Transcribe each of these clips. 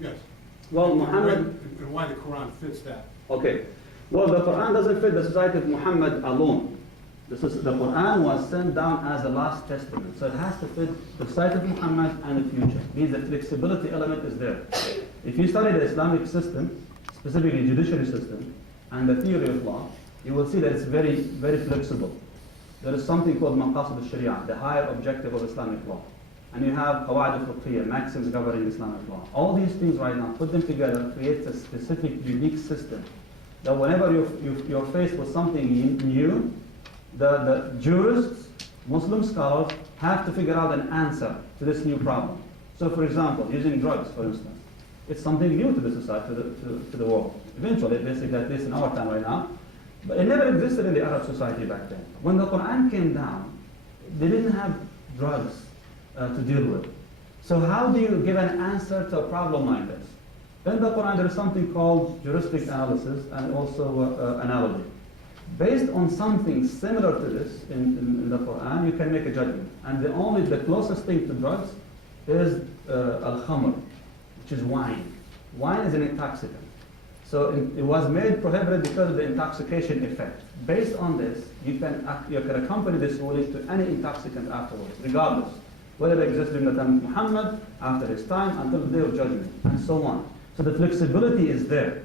Yes. Well, Muhammad... And why the Quran fits that. Okay. Well, the Quran doesn't fit the society of Muhammad alone. The Quran was sent down as the last testament, so it has to fit the society of Muhammad and the future. It means the flexibility element is there. If you study the Islamic system, specifically judiciary system, and the theory of law, you will see that it's very, very flexible. There is something called maqasid al-sharia, the higher objective of Islamic law. And you have qawaid al-fiqhiyya, maxims governing Islamic law. All these things right now, put them together, creates a specific, unique system. That whenever you're faced with something new, the jurists, Muslim scholars, have to figure out an answer to this new problem. So for example, using drugs, for instance, it's something new to the society, to the world. Eventually, basically, at least in our time right now, but it never existed in the Arab society back then. When the Quran came down, they didn't have drugs to deal with. So how do you give an answer to a problem like this? In the Quran, there is something called juristic analysis and also analogy. Based on something similar to this in the Quran, you can make a judgment. And the closest thing to drugs is al-khamr, which is wine. Wine is an intoxicant. So it was made prohibited because of the intoxication effect. Based on this, you can accompany this ruling to any intoxicant afterwards, regardless whether it existed in the time of Muhammad, after his time, until the day of judgment, and so on. So the flexibility is there.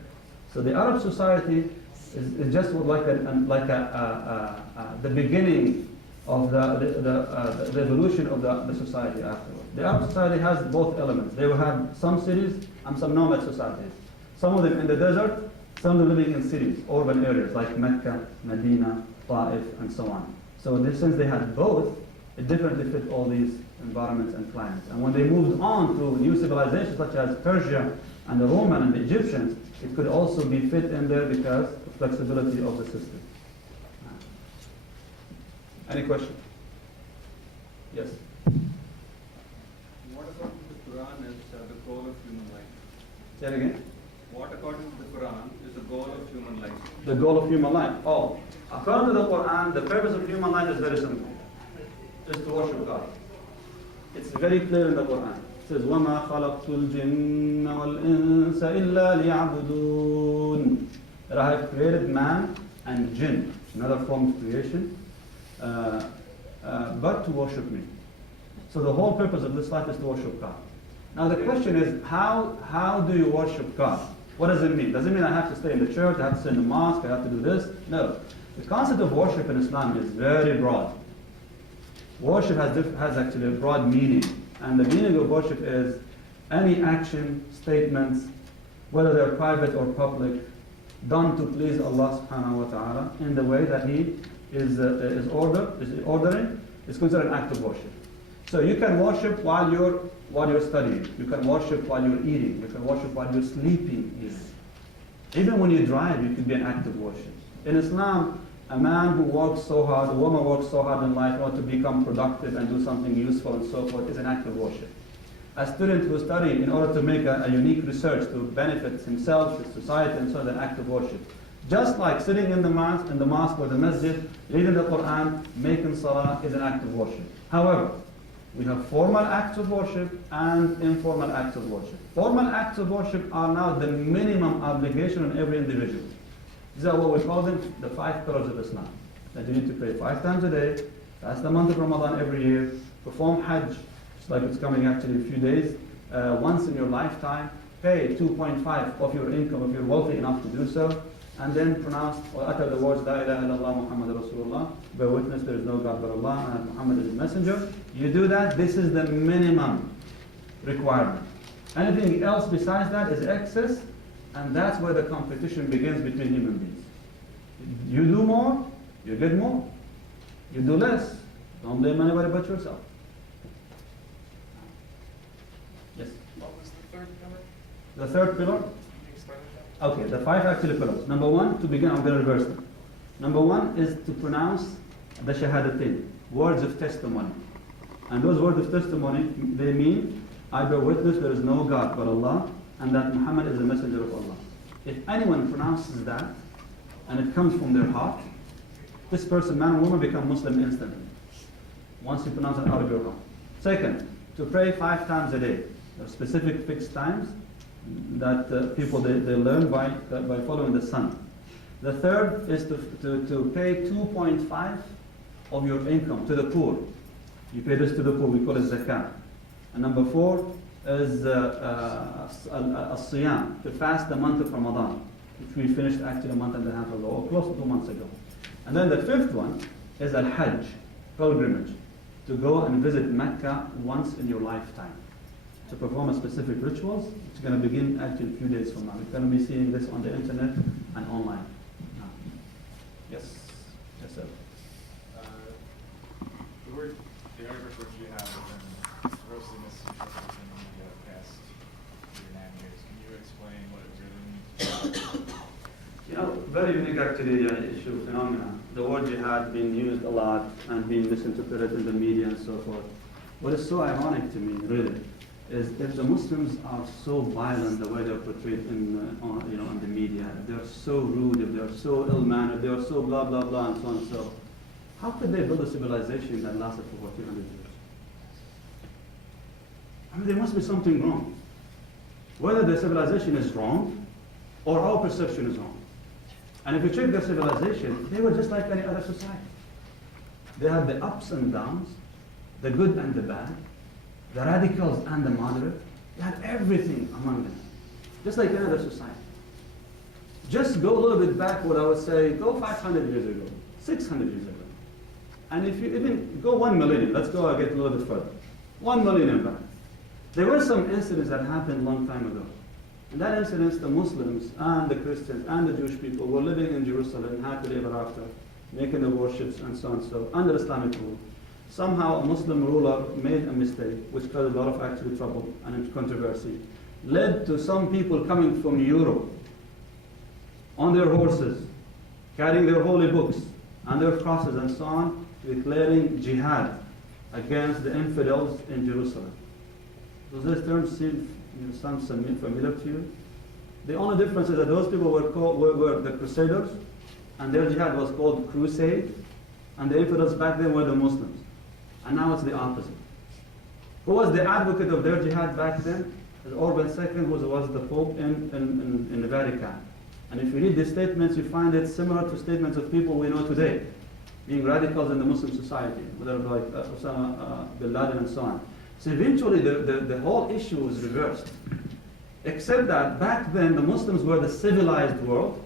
So the Arab society is just like the beginning of the evolution of the society afterwards. The Arab society has both elements. They will have some cities and some nomad societies. Some of them in the desert, some of them living in cities, urban areas like Mecca, Medina, Ta'if, and so on. So in this sense, they had both. It differently fit all these environments and climates. And when they moved on to new civilizations such as Persia and the Roman and the Egyptians, it could also be fit in there because of the flexibility of the system. Any question? Yes? What according to the Quran is the goal of human life? Say it again? What according to the Quran is the goal of human life? The goal of human life. Oh, according to the Quran, the purpose of human life is very simple. Just to worship God. It's very clear in the Quran. It says, وَمَا خَلَقْتُ الْجِنَّ وَالْإِنسَ إِلَّا لِيَعْبُدُونَ. That I have created man and jinn, another form of creation, but to worship me. So the whole purpose of this life is to worship God. Now the question is, how do you worship God? What does it mean? Does it mean I have to stay in the church, I have to stay in the mosque, I have to do this? No. The concept of worship in Islam is very broad. Worship has actually a broad meaning. And the meaning of worship is any action, statements, whether they're private or public, done to please Allah subhanahu wa ta'ala in the way that He is ordering, is considered an act of worship. So you can worship while you're studying. You can worship while you're eating. You can worship while you're sleeping even. Even when you drive, you can be an act of worship. In Islam, a man who works so hard, a woman works so hard in life in order to become productive and do something useful and so forth is an act of worship. A student who studies in order to make a unique research to benefit himself, his society, and so on, is an act of worship. Just like sitting in the mosque or the masjid, reading the Quran, making salah is an act of worship. However, we have formal acts of worship and informal acts of worship. Formal acts of worship are now the minimum obligation on every individual. These are what we call them the 5 pillars of Islam. That you need to pray 5 times a day, fast the month of Ramadan every year, perform Hajj, just like it's coming actually in a few days, once in your lifetime, pay 2.5 of your income if you're wealthy enough to do so, and then pronounce or utter the words La ilaha illallah Muhammad Rasulullah, bear witness there is no God but Allah and Muhammad is His messenger. You do that, this is the minimum requirement. Anything else besides that is excess, and that's where the competition begins between human beings. You do more, you get more. You do less, don't blame anybody but yourself. Yes? What was the third pillar? The third pillar? Can you explain that? Okay, the 5 actually pillars. Number 1, to begin, I'm going to reverse them. Number 1 is to pronounce the shahadatain, words of testimony. And those words of testimony, they mean, I bear witness there is no God but Allah, and that Muhammad is the messenger of Allah. If anyone pronounces that, and it comes from their heart, this person, man or woman, become Muslim instantly. Once you pronounce it out of your heart. Second, to pray 5 times a day. There are specific fixed times that people they learn by following the sun. The third is to pay 2.5 of your income to the poor. You pay this to the poor, we call it zakat. And number 4 is as-siyam, to fast the month of Ramadan, which we finished actually a month and a half ago, or close to 2 months ago. And then the 5th one is al-hajj, pilgrimage, to go and visit Mecca once in your lifetime, to perform a specific rituals. It's going to begin actually a few days from now. We're going to be seeing this on the internet and online. Yes, yes sir. The Arabic word jihad has been grossly misinterpreted in the media the past 8 or 9 years. Can you explain what it really means? You know, very unique actually issue, phenomena. The word jihad being used a lot and being misinterpreted in the media and so forth. What is so ironic to me, really, is if the Muslims are so violent the way they're portrayed in, in the media, if they're so rude, if they're so ill-mannered, they're so blah, blah, blah, and so on and so, how could they build a civilization that lasted for 200 years? I mean, there must be something wrong. Whether the civilization is wrong or our perception is wrong. And if you check their civilization, they were just like any other society. They had the ups and downs, the good and the bad, the radicals and the moderate. They had everything among them, just like any other society. Just go a little bit backward, I would say, go 500 years ago, 600 years ago. And if you even go 1 millennium, let's go a little bit further. 1 millennium back. There were some incidents that happened a long time ago. In that incident, the Muslims and the Christians and the Jewish people were living in Jerusalem happily ever after, making the worships and so and so, under Islamic rule. Somehow a Muslim ruler made a mistake, which caused a lot of actual trouble and controversy, led to some people coming from Europe on their horses, carrying their holy books and their crosses and so on, declaring jihad against the infidels in Jerusalem. Does this term sound familiar to you? The only difference is that those people were the Crusaders, and their jihad was called crusade, and the infidels back then were the Muslims. And now it's the opposite. Who was the advocate of their jihad back then? It was Urban II, who was the Pope in the Vatican. And if you read these statements, you find it similar to statements of people we know today, being radicals in the Muslim society, whether like Osama bin Laden and so on. So eventually the whole issue was reversed. Except that back then the Muslims were the civilized world.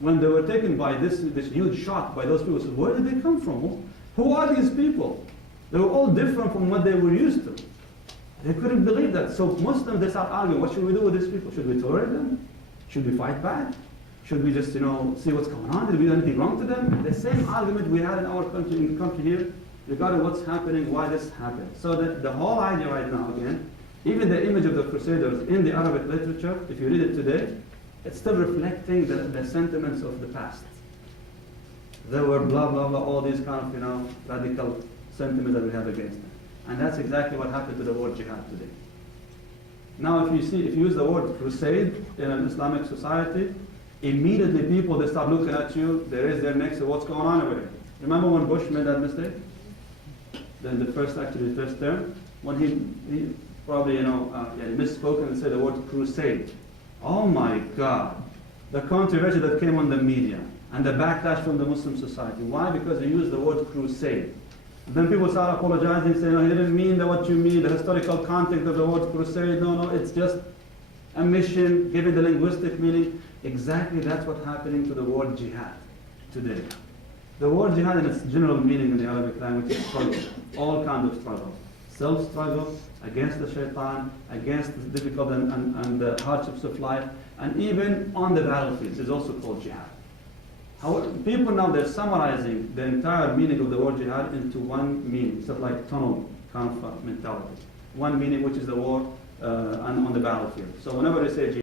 When they were taken by this huge shock by those people, so where did they come from? Who are these people? They were all different from what they were used to. They couldn't believe that. So Muslims, they start arguing, what should we do with these people? Should we tolerate them? Should we fight back? Should we just, see what's going on? Did we do anything wrong to them? The same argument we had in our country, in the country here, regarding what's happening, why this happened. So the whole idea right now, again, even the image of the Crusaders in the Arabic literature, if you read it today, it's still reflecting the sentiments of the past. There were blah, blah, blah, all these kind of, radical sentiments that we have against them. And that's exactly what happened to the word jihad today. Now, if you use the word crusade in an Islamic society, immediately people, they start looking at you, they raise their necks, so what's going on over here? Remember when Bush made that mistake? Then the first term, when he probably, he misspoke and said the word crusade. Oh my God, the controversy that came on the media and the backlash from the Muslim society. Why? Because he used the word crusade. And then people start apologizing, saying, no, he didn't mean what you mean, the historical context of the word crusade. No, it's just a mission, given the linguistic meaning. Exactly that's what's happening to the word jihad today. The word jihad in its general meaning in the Arabic language is struggle, all kinds of struggle. Self-struggle, against the shaitan, against the difficult and the hardships of life, and even on the battlefields is also called jihad. However, people now, they're summarizing the entire meaning of the word jihad into one meaning. It's like tunnel kind of mentality. One meaning, which is the war and on the battlefield. So whenever they say jihad,